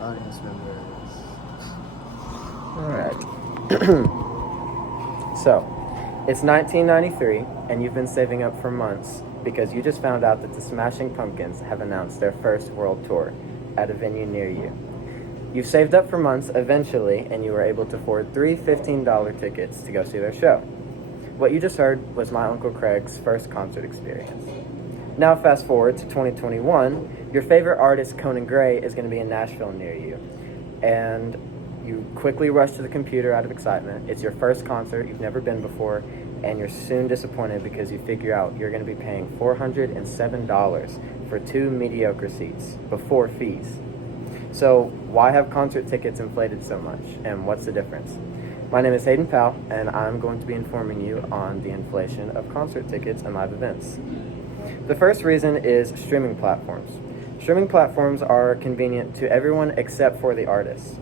Audience members. Alright. So, it's 1993, and you've been saving up for months because you just found out that the Smashing Pumpkins have announced their first world tour at a venue near you. You've saved up for months eventually, and you were able to afford 3 $15 tickets to go see their show. What you just heard was my Uncle Craig's first concert experience. Now fast forward to 2021, your favorite artist, Conan Gray, is going to be in Nashville near you. And you quickly rush to the computer out of excitement. It's your first concert, you've never been before, and you're soon disappointed because you figure out you're going to be paying $407 for 2 mediocre seats before fees. So why have concert tickets inflated so much, and what's the difference? My name is Hayden Powell, and I'm going to be informing you on the inflation of concert tickets and live events. The first reason is streaming platforms. Streaming platforms are convenient to everyone except for the artists.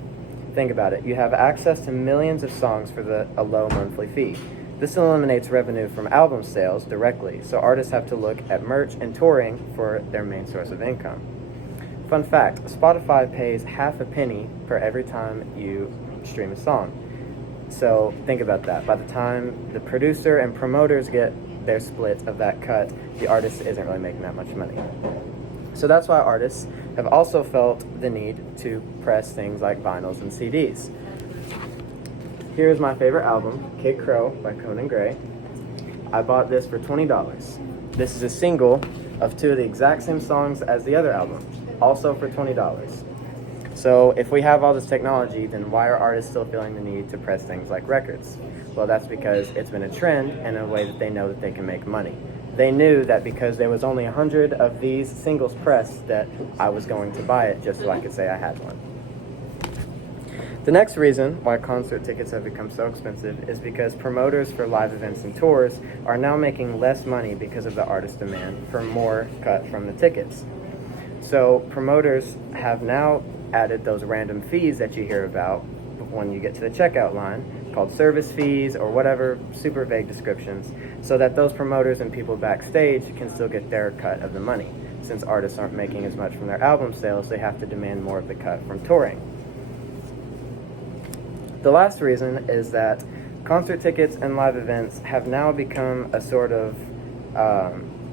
Think about it. You have access to millions of songs for a low monthly fee. This eliminates revenue from album sales directly, so artists have to look at merch and touring for their main source of income. Fun fact, Spotify pays half a penny per every time you stream a song. So think about that. By the time the producer and promoters get their split of that cut, the artist isn't really making that much money. So that's why artists have also felt the need to press things like vinyls and CDs. Here's my favorite album, Kid Crow by Conan Gray. I bought this for $20. This is a single of 2 of the exact same songs as the other album, also for $20. So if we have all this technology, then why are artists still feeling the need to press things like records? Well, that's because it's been a trend and a way that they know that they can make money. They knew that because there was only 100 of these singles pressed that I was going to buy it just so I could say I had one. The next reason why concert tickets have become so expensive is because promoters for live events and tours are now making less money because of the artist demand for more cut from the tickets. So promoters have now added those random fees that you hear about when you get to the checkout line, called service fees or whatever super vague descriptions, so that those promoters and people backstage can still get their cut of the money. Since artists aren't making as much from their album sales, they have to demand more of the cut from touring. The last reason is that concert tickets and live events have now become a sort of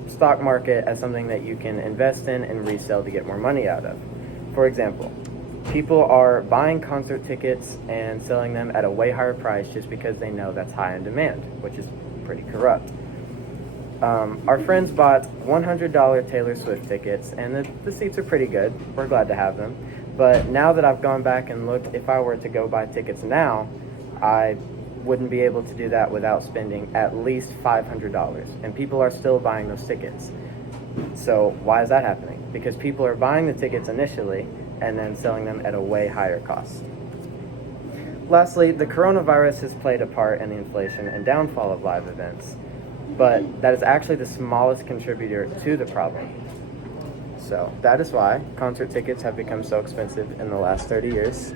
stock market as something that you can invest in and resell to get more money out of. For example, people are buying concert tickets and selling them at a way higher price just because they know that's high in demand, which is pretty corrupt. Our friends bought $100 Taylor Swift tickets, and the seats are pretty good. We're glad to have them. But now that I've gone back and looked, if I were to go buy tickets now, I wouldn't be able to do that without spending at least $500. And people are still buying those tickets. So why is that happening? Because people are buying the tickets initially and then selling them at a way higher cost. Lastly, the coronavirus has played a part in the inflation and downfall of live events, but that is actually the smallest contributor to the problem. So that is why concert tickets have become so expensive in the last 30 years.